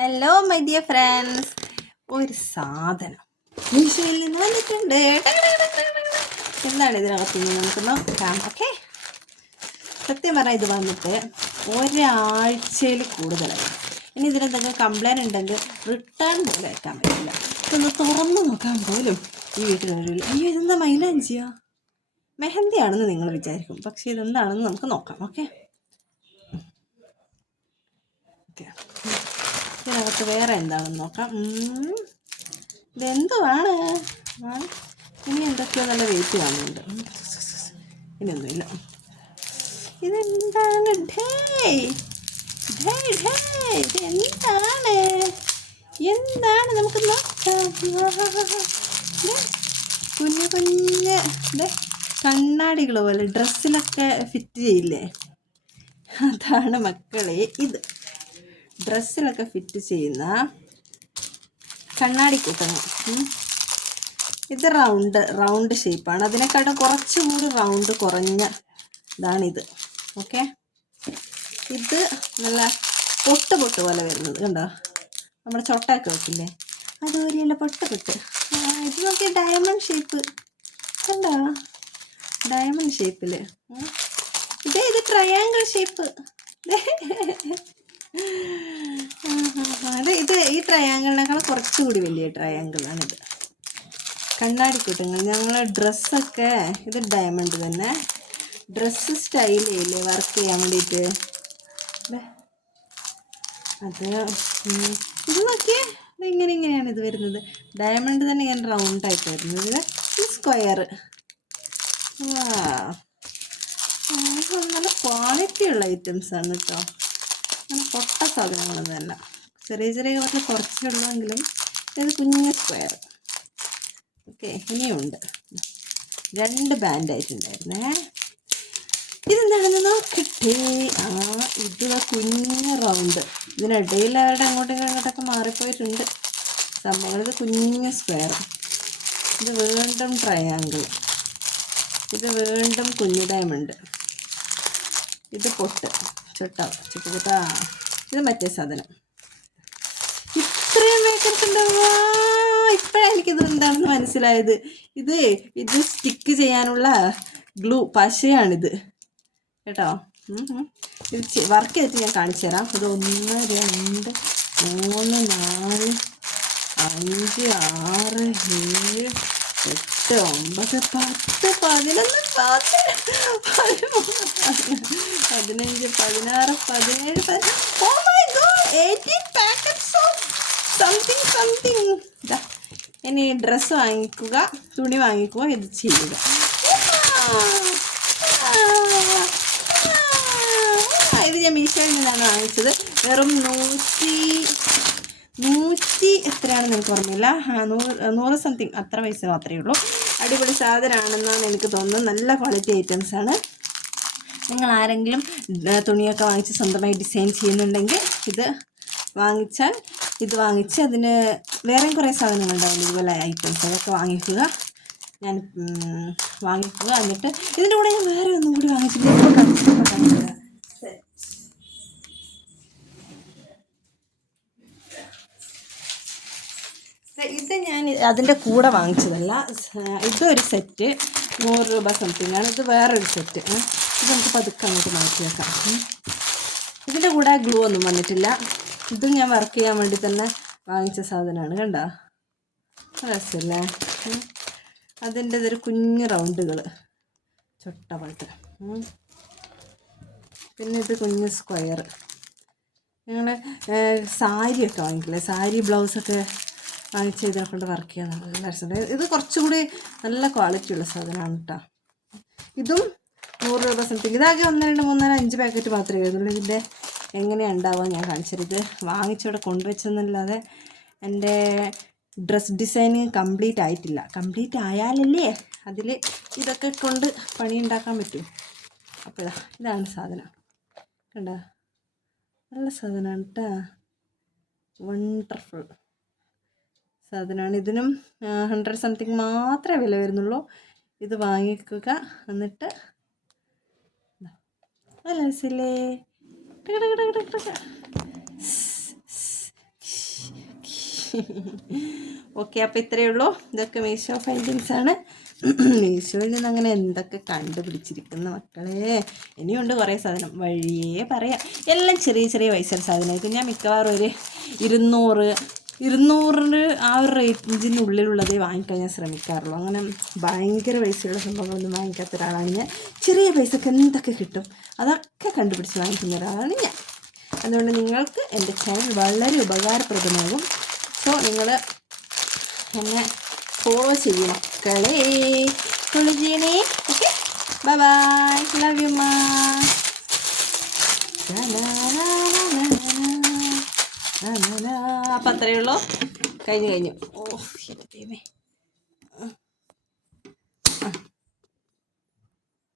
Hello my dear friends, ഒരു സാധനം മീഷോയിൽ നിന്ന് വന്നിട്ടുണ്ട്. എന്താണ് ഇതിനകത്തുനിന്ന് നമുക്ക് നോക്കാം. ഓക്കെ, സത്യം പറഞ്ഞാൽ ഇത് വന്നിട്ട് ഒരാഴ്ചയിൽ കൂടുതലായി. ഇനി ഇതിനെന്തെങ്കിലും കംപ്ലൈൻറ്റ് ഉണ്ടെങ്കിൽ റിട്ടേൺ പോലും അയക്കാൻ പറ്റില്ല. ഇതൊന്ന് തുറന്നു നോക്കാൻ പോലും ഈ വീട്ടിലൊരു അയ്യോ ഇതെന്താ മൈലാഞ്ചിയോ മെഹന്തിയാണെന്ന് നിങ്ങൾ വിചാരിക്കും. പക്ഷേ ഇതെന്താണെന്ന് നമുക്ക് നോക്കാം. ഓക്കെ ഓക്കെ ഇതിനകത്ത് വേറെ എന്താണെന്ന് നോക്കാം. ഇതെന്തുവാണ്? ഇനി എന്തൊക്കെയോ നല്ല വെയിറ്റ് കാണുന്നുണ്ട്. ഇനിയൊന്നുമില്ല. ഇതെന്താണ്? എന്താണ് നമുക്ക് നോക്കാം. കുഞ്ഞു കുഞ്ഞ് കണ്ണാടികൾ പോലെ ഡ്രസ്സിലൊക്കെ ഫിറ്റ് ചെയ്യില്ലേ, അതാണ് മക്കളെ ഇത്. ഡ്രസ്സിലൊക്കെ ഫിറ്റ് ചെയ്യുന്ന കണ്ണാടിക്കൂട്ടങ്ങൾ. ഇത് റൗണ്ട് ഷേപ്പാണ്. അതിനെക്കാട്ടും കുറച്ചും കൂടി റൗണ്ട് കുറഞ്ഞ ഇതാണിത്. ഓക്കെ, ഇത് നല്ല പൊട്ട് പോലെ വരുന്നത് കണ്ടോ, നമ്മുടെ ചൊട്ടയൊക്കെ വെക്കില്ലേ അതുപോലെയല്ല, പൊട്ട്. ഇത് നോക്കി, ഡയമണ്ട് ഷേപ്പ് കണ്ടോ, ഡയമണ്ട് ഷേപ്പിൽ. ഇത് ട്രയാങ്കിൾ ഷേപ്പ്. ഇത് ഈ ട്രയാങ്കിളിനേക്കാൾ കുറച്ചുകൂടി വലിയ ട്രയാങ്കിളാണിത്. കണ്ണാടിക്കൂട്ടങ്ങൾ. ഞങ്ങൾ ഡ്രസ്സൊക്കെ, ഇത് ഡയമണ്ട് തന്നെ, ഡ്രസ്സ് സ്റ്റൈൽ ചെയ്യില്ലേ വർക്ക് ചെയ്യാൻ വേണ്ടിയിട്ട്. അത് ഇത് നോക്കിയേ, ഇങ്ങനെയാണ് ഇത് വരുന്നത്. ഡയമണ്ട് തന്നെ ഞാൻ റൗണ്ട് ആയിട്ട് വരുന്നത്. ഇത് സ്ക്വയർ. നല്ല ക്വാളിറ്റിയുള്ള ഐറ്റംസാണ് കേട്ടോ. അങ്ങനെ പൊട്ട സാധനങ്ങളൊന്നും അല്ല. ചെറിയ കുറച്ച് കുറച്ചുള്ളെങ്കിലും ഇത് കുഞ്ഞ് സ്ക്വയർ. ഓക്കെ, ഇനിയുണ്ട്. 2 ബാൻഡായിട്ടുണ്ടായിരുന്നേ. ഇതെന്താണെന്ന് നോക്കട്ടെ. ഇത് കുഞ്ഞ് റൗണ്ട്. ഇതിനിടയിൽ അവരുടെ അങ്ങോട്ടും ഇങ്ങോട്ടൊക്കെ മാറിപ്പോയിട്ടുണ്ട് സംഭവങ്ങൾ. ഇത് കുഞ്ഞ് സ്ക്വയർ. ഇത് വീണ്ടും ട്രയാങ്കിൾ. ഇത് വീണ്ടും കുഞ്ഞു ഡയമണ്ട്. ഇത് പൊട്ട് ചുട്ട. ഇത് മറ്റേ സാധനം. ഇത്രയും മേക്കപ്പ് ഉണ്ടാവുക. ഇപ്പോഴാണ് എനിക്കിത് എന്താണെന്ന് മനസ്സിലായത്. ഇത് സ്റ്റിക്ക് ചെയ്യാനുള്ള ഗ്ലൂ, പശയാണിത് കേട്ടോ. ഇത് വർക്ക് ചെയ്തിട്ട് ഞാൻ കാണിച്ചു തരാം. ഇത് 1 2 3 4 5 6 7 8 9 10 11 15 16 17 oh my God, 18 packets of something. ഇനി ഡ്രസ്സ് വാങ്ങിക്കുക, തുണി വാങ്ങിക്കുക, ഇത് ചെയ്യുക. ഇത് ഞാൻ മീഷോയിൽ നിന്നാണ് വാങ്ങിച്ചത്. വെറും 100 എത്രയാണെന്ന് എനിക്ക് ഓർമ്മയില്ല. 100 സംതിങ് അത്ര പൈസ മാത്രമേ ഉള്ളൂ. അടിപൊളി സാധനമാണെന്നാണ് എനിക്ക് തോന്നുന്നത്. നല്ല ക്വാളിറ്റി ഐറ്റംസാണ്. നിങ്ങൾ ആരെങ്കിലും തുണിയൊക്കെ വാങ്ങിച്ച് സ്വന്തമായി ഡിസൈൻ ചെയ്യുന്നുണ്ടെങ്കിൽ ഇത് വാങ്ങിച്ച് അതിന് വേറെയും കുറേ സാധനങ്ങളുണ്ടാവും ഇതുപോലെ ഐറ്റംസ്. അതൊക്കെ വാങ്ങിക്കുക. എന്നിട്ട് ഇതിൻ്റെ കൂടെ ഞാൻ വേറെ ഒന്നും കൂടി വാങ്ങിച്ചിട്ടുണ്ട്. ഇത് ഞാൻ അതിൻ്റെ കൂടെ വാങ്ങിച്ചതല്ല. ഇതൊരു സെറ്റ് 100 രൂപ സംതിങ് ആണ്. ഇത് വേറൊരു സെറ്റ്. ഇത് നമുക്ക് പതുക്കെ അങ്ങോട്ട് മാറ്റി വെക്കാം. ഇതിൻ്റെ കൂടെ ഗ്ലൂ ഒന്നും വന്നിട്ടില്ല. ഇതും ഞാൻ വർക്ക് ചെയ്യാൻ വേണ്ടി തന്നെ വാങ്ങിച്ച സാധനമാണ്. കണ്ടോ, രസമല്ലേ? അതിൻ്റെ ഇതൊരു കുഞ്ഞ് റൗണ്ടുകൾ ചൊട്ട പോലത്തെ. പിന്നെ ഇത് കുഞ്ഞ് സ്ക്വയർ. ഞങ്ങൾ സാരിയൊക്കെ വാങ്ങിക്കില്ലേ, സാരി ബ്ലൗസൊക്കെ വാങ്ങിച്ച് ഇതിനെ കൊണ്ട് വർക്ക് ചെയ്യാൻ നല്ല രസമുണ്ട്. ഇത് കുറച്ചുകൂടി നല്ല ക്വാളിറ്റി ഉള്ള സാധനമാണ് കേട്ടോ. ഇതും 100 രൂപ സംതിങ്. ഇതാകെ 1 2 3 4 5 പാക്കറ്റ് മാത്രമേ വരുന്നുള്ളൂ. ഇതിൻ്റെ എങ്ങനെയാണ് ഉണ്ടാവുക ഞാൻ കാണിച്ചത്. ഇത് വാങ്ങിച്ചിവിടെ കൊണ്ടുവച്ചെന്നല്ലാതെ എൻ്റെ ഡ്രസ് ഡിസൈനിങ് കംപ്ലീറ്റ് ആയിട്ടില്ല. കംപ്ലീറ്റ് ആയാലല്ലേ അതിൽ ഇതൊക്കെ കൊണ്ട് പണി ഉണ്ടാക്കാൻ പറ്റൂ. അപ്പോൾ ഇതാണ് സാധനം. കണ്ടോ, നല്ല സാധനമാണ് കേട്ടോ. വണ്ടർഫുൾ സാധനമാണ്. ഇതിനും 100 സംതിങ് മാത്രമേ വില വരുന്നുള്ളൂ. ഇത് വാങ്ങിക്കുക. എന്നിട്ട് നല്ല രസമില്ലേ? ഓക്കെ, അപ്പോൾ ഇത്രയേ ഉള്ളൂ. ഇതൊക്കെ മീഷോ ഫൈൻഡിങ്സ് ആണ്. മീഷോയിൽ നിന്ന് അങ്ങനെ എന്തൊക്കെ കണ്ടുപിടിച്ചിരിക്കുന്ന മക്കളെ. ഇനിയുണ്ട് കുറേ സാധനം, വഴിയേ പറയാം. എല്ലാം ചെറിയ ചെറിയ പൈസ സാധനമായിരിക്കും. ഞാൻ മിക്കവാറും ഒരു 200 ആ ഒരു റേഞ്ചിനുള്ളിലുള്ളതേ വാങ്ങിക്കാൻ ഞാൻ ശ്രമിക്കാറുള്ളൂ. അങ്ങനെ ഭയങ്കര പൈസയുള്ള സംഭവങ്ങളൊന്നും വാങ്ങിക്കാത്ത ഒരാളാണ് ഞാൻ. ചെറിയ പൈസക്ക് എന്തൊക്കെ കിട്ടും അതൊക്കെ കണ്ടുപിടിച്ച് വാങ്ങിക്കുന്ന ഒരാളാണ് ഞാൻ. അതുകൊണ്ട് നിങ്ങൾക്ക് എൻ്റെ ചാനൽ വളരെ ഉപകാരപ്രദമാകും. സോ നിങ്ങൾ എന്നെ ഫോളോ ചെയ്യും മക്കളെ. ഫോളോ ചെയ്യണേ. Okay, bye bye, love you മാ. അപ്പം അത്രയേ ഉള്ളൂ. കഴിഞ്ഞു.